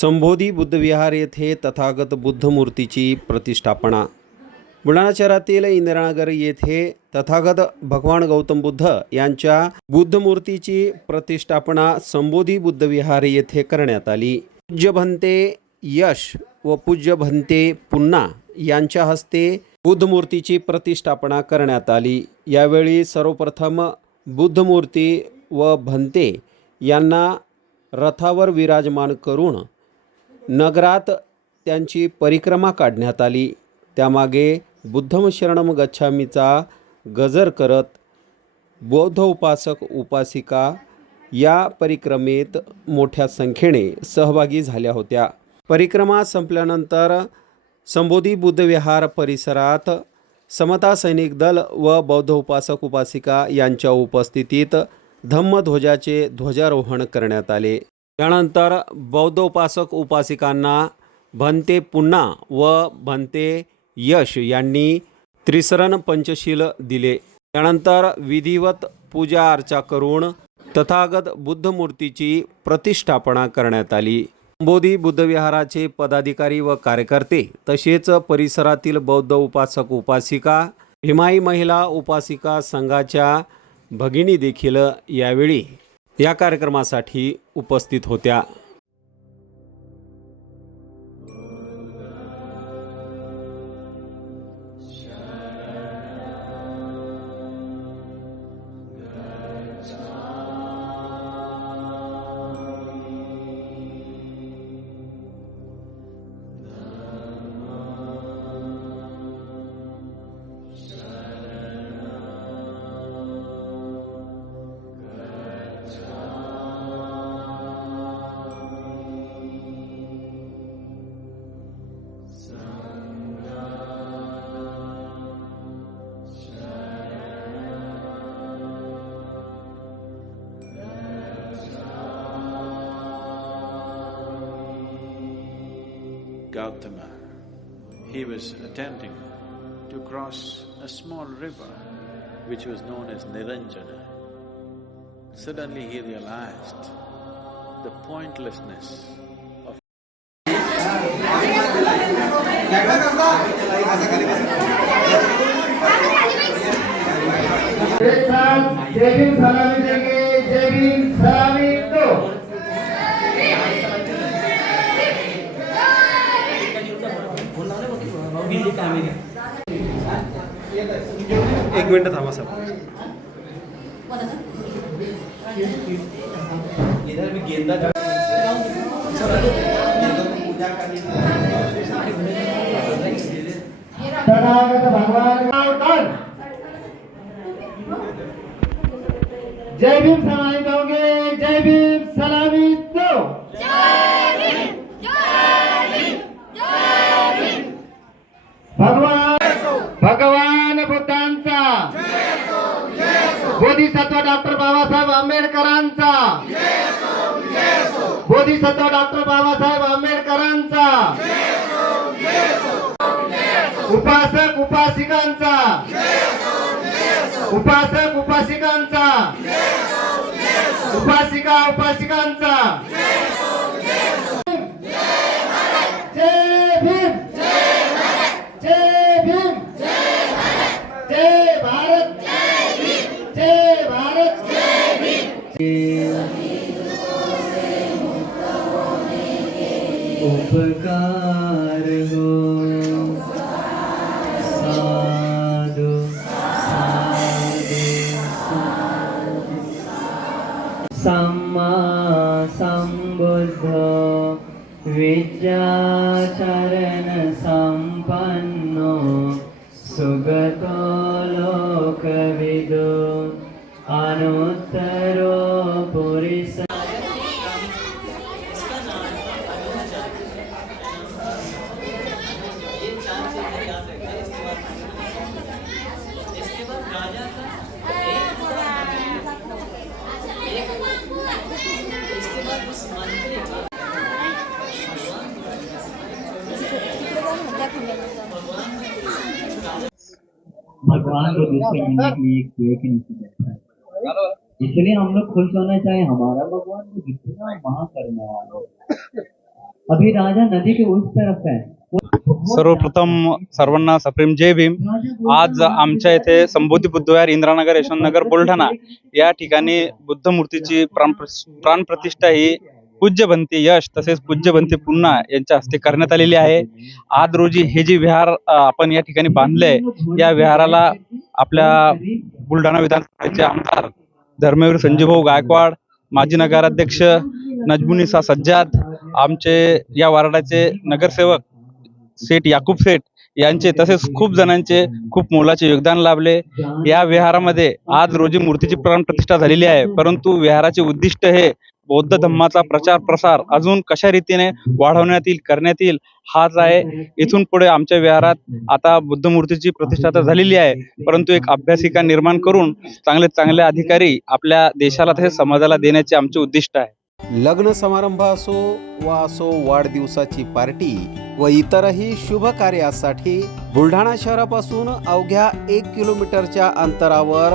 संबोधी बुद्धविहार येथे तथागत बुद्ध मूर्तीची प्रतिष्ठापना. बुलढाणा शहरातील इंदिरानगर येथे तथागत भगवान गौतम बुद्ध यांच्या बुद्ध मूर्तीची प्रतिष्ठापना संबोधी बुद्धविहार येथे करण्यात आली. पूज्य भंते यश व पूज्य भंते पुन्हा यांच्या हस्ते बुद्ध मूर्तीची प्रतिष्ठापना करण्यात आली. यावेळी सर्वप्रथम बुद्ध मूर्ती व भंते यांना रथावर विराजमान करून नगरात त्यांची परिक्रमा काढण्यात आली. त्यामागे बुद्धम शरणम गच्छामीचा गजर करत बौद्ध उपासक उपासिका या परिक्रमेत मोठ्या संख्येने सहभागी झाल्या होत्या. परिक्रमा संपल्यानंतर संबोधी बुद्धविहार परिसरात समता सैनिक दल व बौद्ध उपासक उपासिका यांच्या उपस्थितीत धम्मध्वजाचे ध्वजारोहण करण्यात आले. त्यानंतर बौद्ध उपासक उपासिकांना भंते पुन्हा व भंते यश यांनी त्रिसरण पंचशील दिले. त्यानंतर विधिवत पूजा अर्चा करून तथागत बुद्ध मूर्तीची प्रतिष्ठापना करण्यात आली. बोधी बुद्धविहाराचे पदाधिकारी व कार्यकर्ते तसेच परिसरातील बौद्ध उपासक उपासिका भीमाई महिला उपासिका संघाच्या भगिनी देखील यावेळी या कार्यक्रमासाठी उपस्थित होत्या. Gautama, he was attempting to cross a small river which was known as Niranjana. Suddenly he realized the pointlessness of एक मिनिट थांबा अवतार जय भीम सलामी दोगे जय भीम सलामी दो भगवान भगवान बुद्धांचा बोधिसत्व डॉक्टर बाबासाहेब आंबेडकरांचा. बोधिसत्व डॉक्टर बाबासाहेब आंबेडकरांचा. उपासक उपासिकांचा. उपासक उपासिकांचा. उपासिका उपासिकांचा. उपकार हो साधु साधु सम्मा सम्बुद्ध विद्याचरण सम्पन्नो सुगतो लोकविदो अनुत्तरो भगवान को दूसरे मिलने के लिए कोई भी नहीं बैठा है इसलिए हम लोग खुश होना चाहिए हमारा भगवान को जितना महा करने वाला है। अभी राजा नदी के उस तरफ है। सर्वप्रथम सर्वांना सप्रेम जय भीम। आज आमच्या इथे संबोधी बुद्धविहार इंद्रानगर यशवंतनगर बुलढाणा. या ठिकाणी बुद्ध मूर्तीची प्राण प्राण प्रतिष्ठा ही पूज्य बनते यश तसेच पूज्य बनते पुन्हा यांच्या हस्ते करण्यात आलेली आहे. आज रोजी हे जे विहार आपण या ठिकाणी बांधले या विहाराला आपल्या बुलढाणा विधानसभेचे आमदार धर्मवीर संजीवभाऊ गायकवाड माजी नगराध्यक्ष नजमुनिसा सज्जाद आमचे या वार्डाचे नगरसेवक सेठ याकूब सेठ यांचे तसेच खूप जणांचे खूप मोलाचे योगदान लाभले. या विहारामध्ये आज रोजी मूर्तीची प्राण प्रतिष्ठा झालेली आहे. परंतु विहाराचे उद्दिष्ट हे बौद्ध धम्माचा प्रचार प्रसार अजून कशा रीतीने वाढवण्यात येईल करण्यात येईल हाच आहे इथून पुढे आमच्या विहारात आता बुद्ध मूर्तीची प्रतिष्ठा तर झालेली आहे परंतु एक अभ्यासिका निर्माण करून चांगले चांगले अधिकारी आपल्या देशाला तसेच समाजाला देण्याचे आमचे उद्दिष्ट आहे. लग्न समारंभ असो वा असो वाढदिवसाची पार्टी व इतरही शुभ कार्यासाठी बुलढाणा शहरापासून अवघ्या एक किलोमीटरच्या अंतरावर